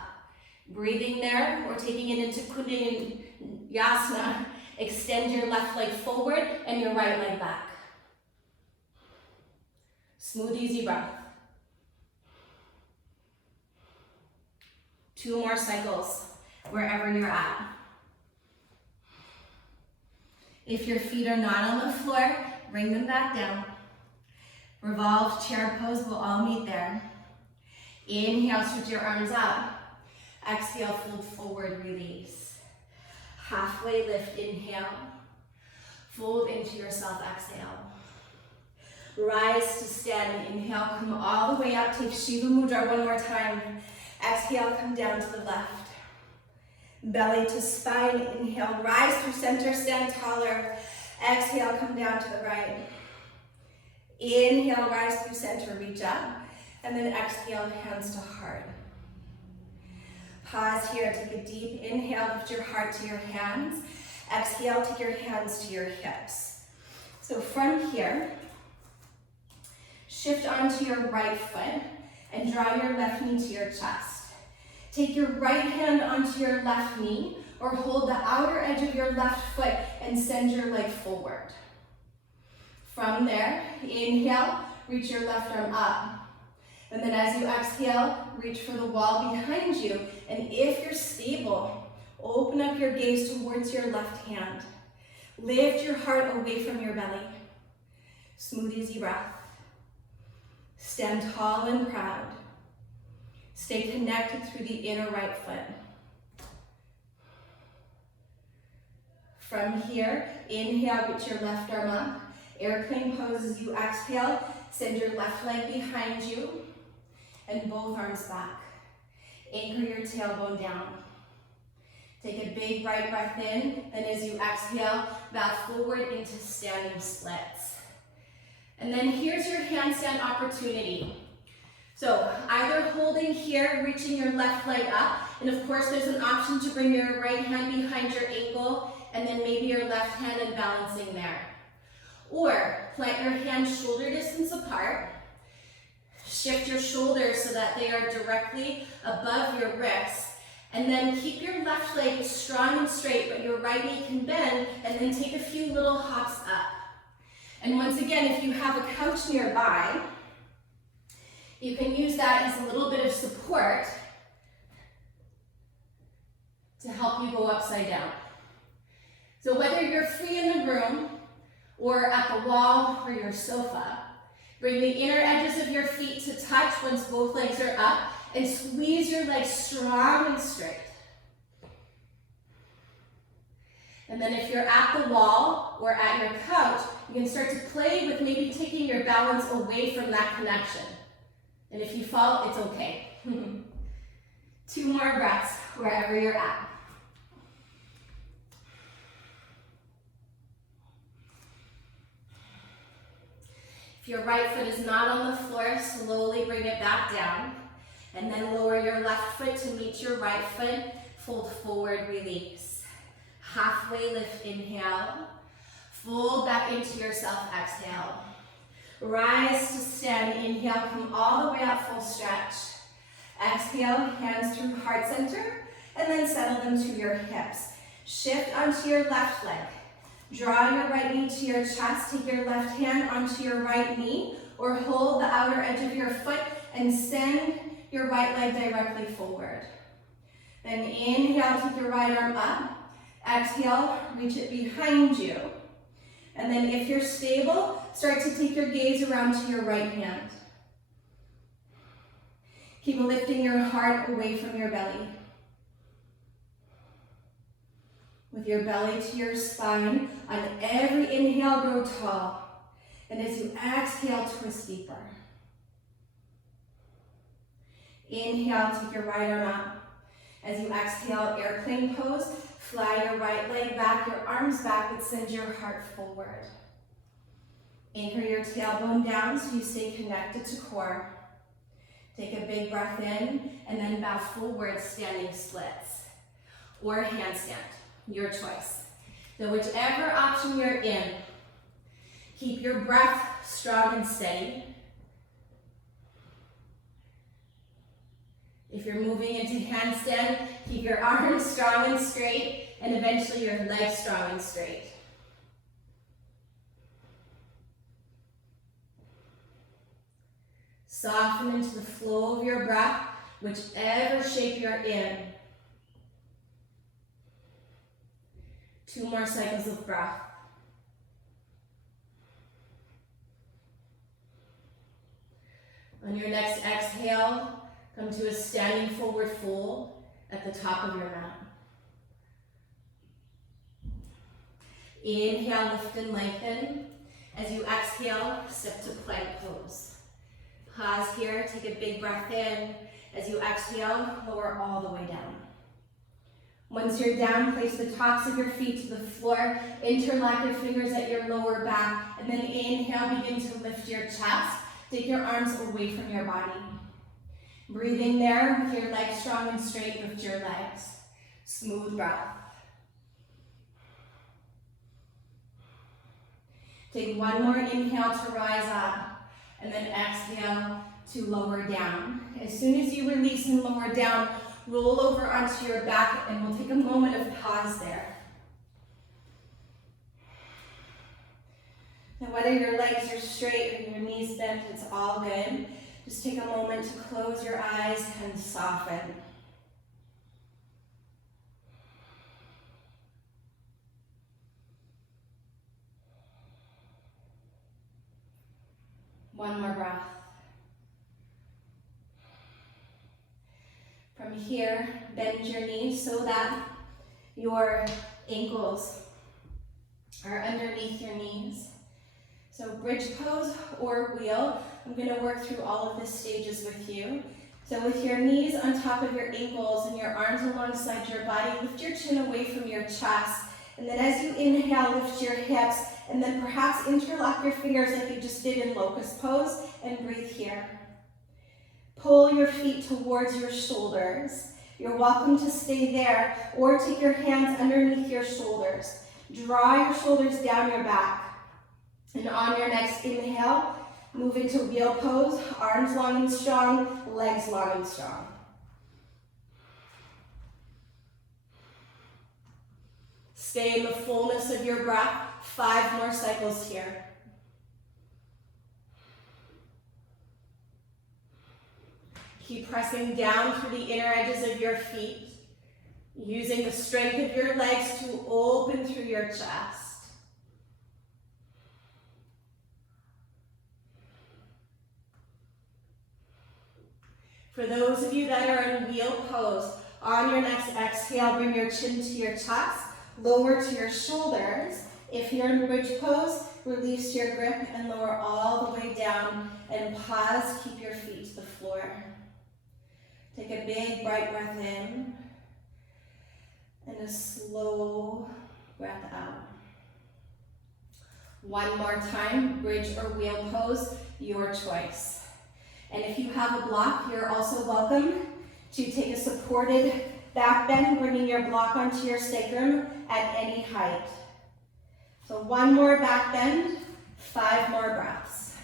Breathing there, or taking it into Kundalini, extend your left leg forward and your right leg back. Smooth, easy breath. 2 more cycles, wherever you're at. If your feet are not on the floor, bring them back down. Revolved chair pose, we'll all meet there. Inhale, switch your arms up. Exhale, fold forward, release. Halfway lift, inhale. Fold into yourself, exhale. Rise to stand, inhale, come all the way up. Take Shiva Mudra one more time. Exhale, come down to the left. Belly to spine, inhale, rise through center, stand taller. Exhale, come down to the right. Inhale, rise through center, reach up. And then exhale, hands to heart. Pause here, take a deep inhale, lift your heart to your hands. Exhale, take your hands to your hips. So from here, shift onto your right foot and draw your left knee to your chest. Take your right hand onto your left knee or hold the outer edge of your left foot and send your leg forward. From there, inhale, reach your left arm up. And then as you exhale, reach for the wall behind you. And if you're stable, open up your gaze towards your left hand. Lift your heart away from your belly. Smooth, easy breath. Stand tall and proud. Stay connected through the inner right foot. From here, inhale, reach your left arm up. Airplane pose as you exhale. Send your left leg behind you and both arms back. Anchor your tailbone down. Take a big right breath in, and as you exhale, back forward into standing splits. And then here's your handstand opportunity. So either holding here, reaching your left leg up, and of course there's an option to bring your right hand behind your ankle, and then maybe your left hand and balancing there. Or plant your hands shoulder distance apart. Shift your shoulders so that they are directly above your wrists. And then keep your left leg strong and straight, but your right knee can bend, and then take a few little hops up. And once again, if you have a couch nearby, you can use that as a little bit of support to help you go upside down. So whether you're free in the room or at the wall or your sofa, bring the inner edges of your feet to touch once both legs are up, and squeeze your legs strong and straight. And then if you're at the wall or at your couch, you can start to play with maybe taking your balance away from that connection. And if you fall, it's okay. 2 more breaths wherever you're at. If your right foot is not on the floor, slowly bring it back down. And then lower your left foot to meet your right foot. Fold forward, release. Halfway lift, inhale. Fold back into yourself, exhale. Rise to stand, inhale, come all the way up, full stretch. Exhale, hands through heart center, and then settle them to your hips. Shift onto your left leg. Draw your right knee to your chest, take your left hand onto your right knee, or hold the outer edge of your foot and send your right leg directly forward. Then inhale, take your right arm up. Exhale, reach it behind you. And then if you're stable, start to take your gaze around to your right hand. Keep lifting your heart away from your belly. With your belly to your spine, on every inhale, grow tall. And as you exhale, twist deeper. Inhale, take your right arm up. As you exhale, airplane pose, Fly your right leg back, your arms back, but send your heart forward. Anchor your tailbone down so you stay connected to core. Take a big breath in and then bow forward, standing splits or handstand, your choice. So whichever option you're in, keep your breath strong and steady. If you're moving into handstand, keep your arms strong and straight, and eventually your legs strong and straight. Soften into the flow of your breath, whichever shape you're in. 2 more cycles of breath. On your next exhale, come to a standing forward fold at the top of your mat. Inhale, lift and lengthen. As you exhale, step to plank pose. Pause here, take a big breath in. As you exhale, lower all the way down. Once you're down, place the tops of your feet to the floor, interlock your fingers at your lower back, and then inhale, begin to lift your chest. Take your arms away from your body. Breathing there with your legs strong and straight, lift your legs. Smooth breath. Take one more inhale to rise up, and then exhale to lower down. As soon as you release and lower down, roll over onto your back, and we'll take a moment of pause there. Now, whether your legs are straight or your knees bent, it's all good. Just take a moment to close your eyes and soften. One more breath. From here, bend your knees so that your ankles are underneath your knees. So bridge pose or wheel. I'm going to work through all of the stages with you. So with your knees on top of your ankles and your arms alongside your body, lift your chin away from your chest. And then as you inhale, lift your hips, and then perhaps interlock your fingers like you just did in locust pose, and breathe here. Pull your feet towards your shoulders. You're welcome to stay there, or take your hands underneath your shoulders. Draw your shoulders down your back. And on your next inhale, move into wheel pose, arms long and strong, legs long and strong. Stay in the fullness of your breath. 5 more cycles here. Keep pressing down through the inner edges of your feet, using the strength of your legs to open through your chest. For those of you that are in wheel pose, on your next exhale, bring your chin to your chest, lower to your shoulders. If you're in bridge pose, release your grip and lower all the way down, and pause, keep your feet to the floor. Take a big bright breath in and a slow breath out. One more time, bridge or wheel pose, your choice. And if you have a block, you're also welcome to take a supported back bend, bringing your block onto your sacrum at any height. So 1 more back bend, 5 more breaths.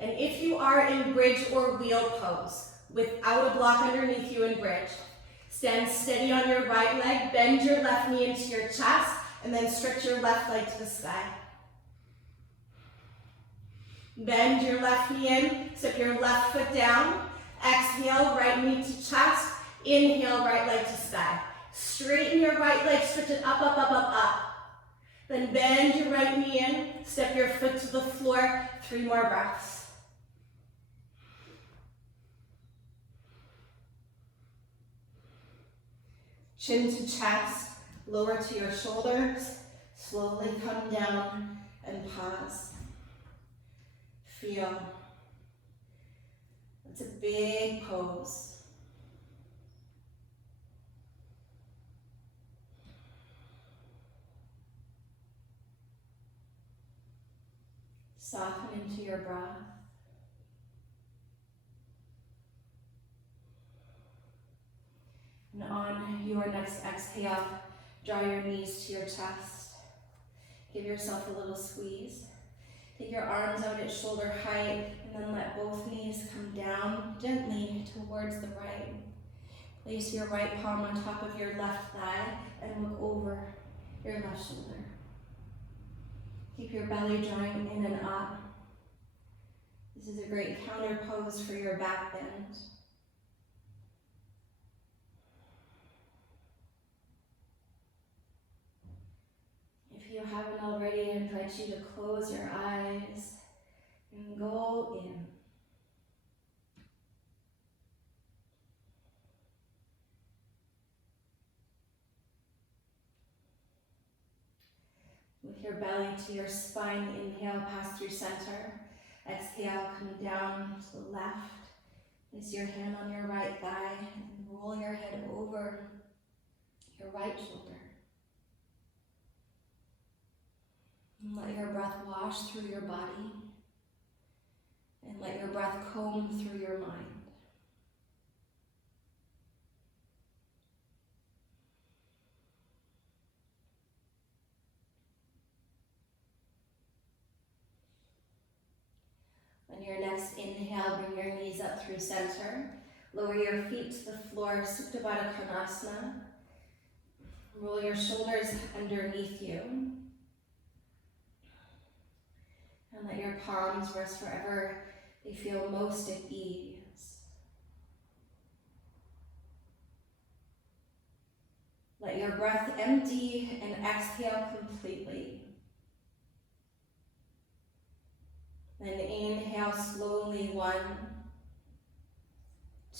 And if you are in bridge or wheel pose, without a block underneath you in bridge, stand steady on your right leg, bend your left knee into your chest, and then stretch your left leg to the sky. Bend your left knee in, step your left foot down, exhale, right knee to chest, inhale, right leg to sky. Straighten your right leg, stretch it up, up, up, up, up. Then bend your right knee in, step your foot to the floor, 3 more breaths. Chin to chest, lower to your shoulders, slowly come down and pause. Feel. It's a big pose. Soften into your breath. And on your next exhale, draw your knees to your chest. Give yourself a little squeeze. Take your arms out at shoulder height, and then let both knees come down gently towards the right. Place your right palm on top of your left thigh and look over your left shoulder. Keep your belly drawing in and up. This is a great counter pose for your back bend. If you haven't already, I invite you to close your eyes and go in. With your belly to your spine, inhale, pass through center. Exhale, come down to the left. Place your hand on your right thigh and roll your head over your right shoulder. And let your breath wash through your body. And let your breath comb through your mind. On your next inhale, bring your knees up through center. Lower your feet to the floor, Supta Baddha Konasana. Roll your shoulders underneath you. And let your palms rest wherever they feel most at ease. Let your breath empty and exhale completely. Then inhale slowly, 1,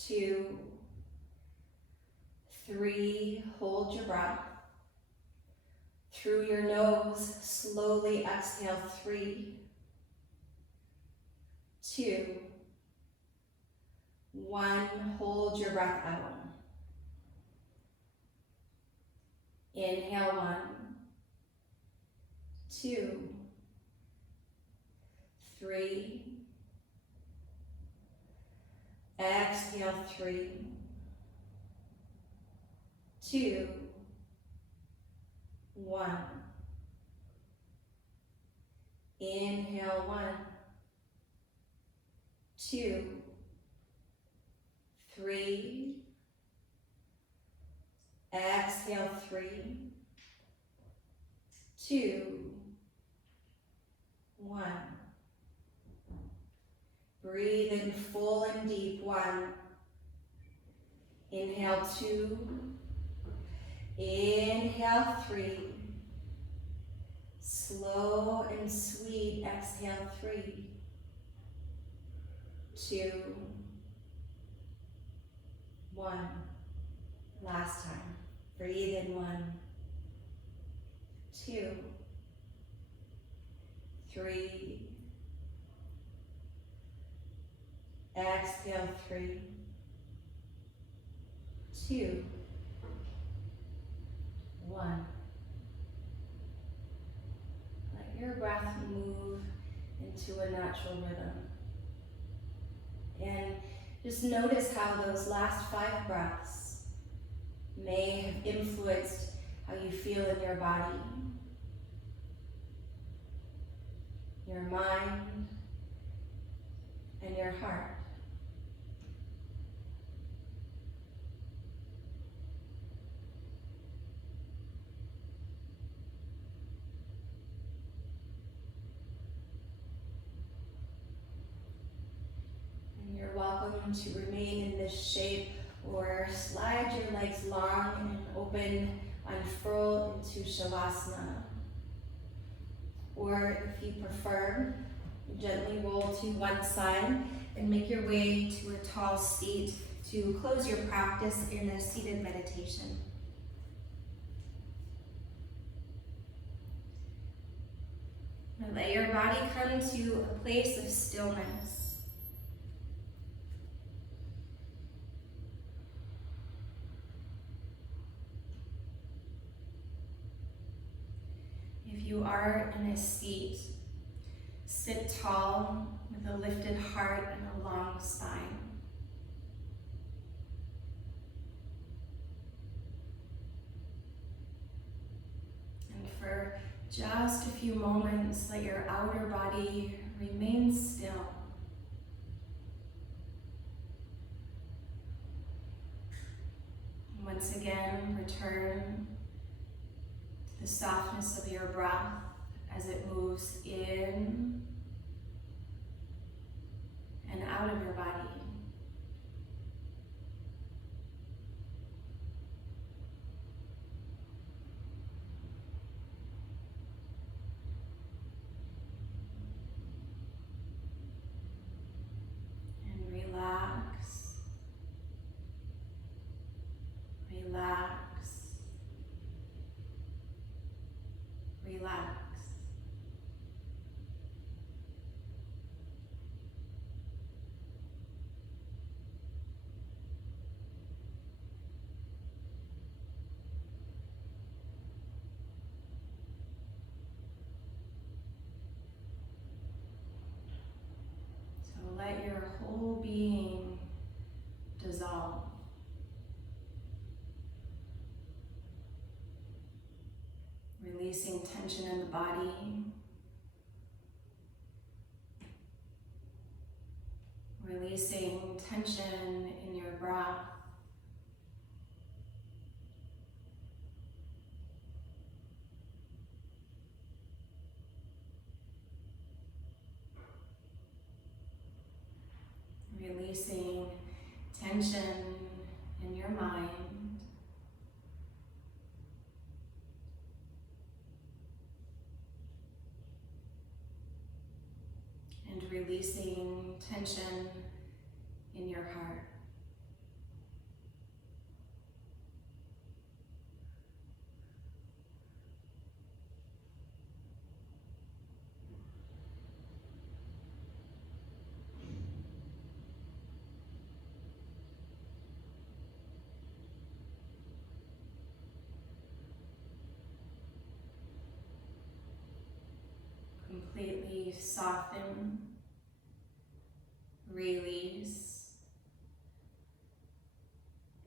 2, 3, hold your breath. Through your nose, slowly exhale, 3, 2, 1, hold your breath out. Inhale, 1, 2, 3, exhale, 3, 2, 1. Inhale, 1, 2, 3, exhale, 3, 2, 1. Breathe in full and deep, 1. Inhale, 2. Inhale, 3. Slow and sweet, exhale, 3, 2, 1. Last time. Breathe in, 1, 2, 3. Exhale, 3, 2, 1. Let your breath move into a natural rhythm. And just notice how those last 5 breaths may have influenced how you feel in your body, your mind, and your heart. You're welcome to remain in this shape or slide your legs long and open, unfurl into Shavasana. Or if you prefer, gently roll to one side and make your way to a tall seat to close your practice in a seated meditation. Now let your body come to a place of stillness. If you are in a seat, Sit tall with a lifted heart and a long spine. And for just a few moments, let your outer body remain still. Once again, return to the softness of your breath as it moves in and out of your body. And relax, relax, relax. So let your whole being dissolve. Releasing tension in the body. Releasing tension in your breath. Releasing tension in your mind. And releasing tension in your heart. Completely soften, release,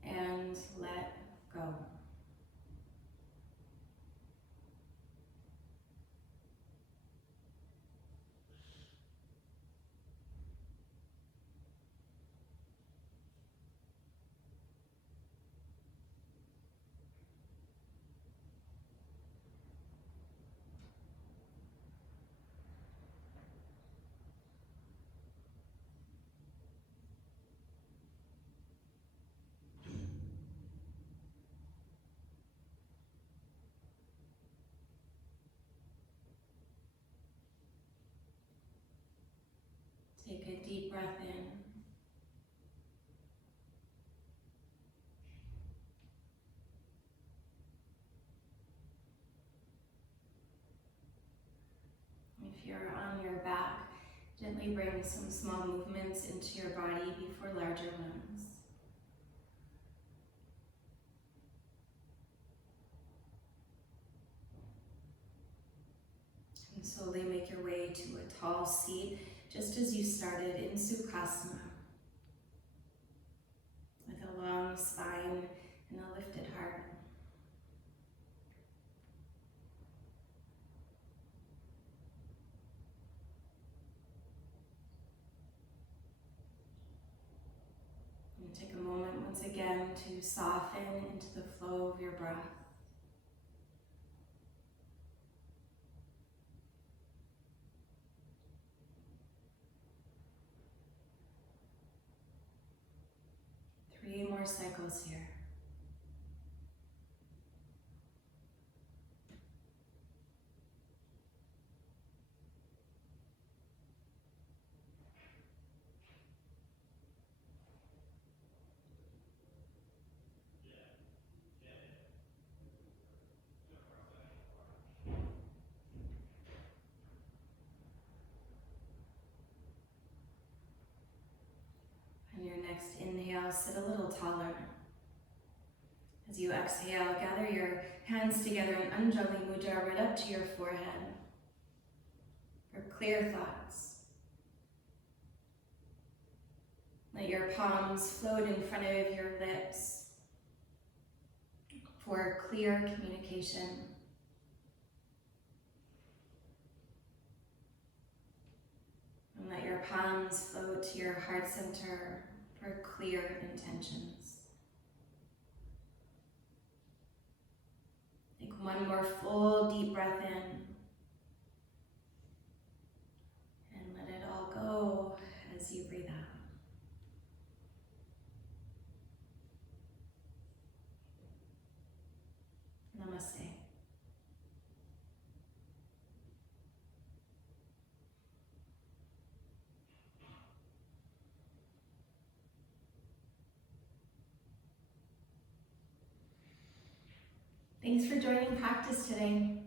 and let go. Take a deep breath in. If you're on your back, gently bring some small movements into your body before larger ones. And slowly make your way to a tall seat, just as you started in Sukhasana, with a long spine and a lifted heart. And take a moment once again to soften into the flow of your breath. Three more cycles here. On your next inhale, sit a little taller. As you exhale, gather your hands together in Anjali Mudra right up to your forehead. For clear thoughts. Let your palms float in front of your lips for clear communication. And let your palms float to your heart center for clear intentions. Take one more full deep breath in. And let it all go as you breathe out. Namaste. Thanks for joining practice today.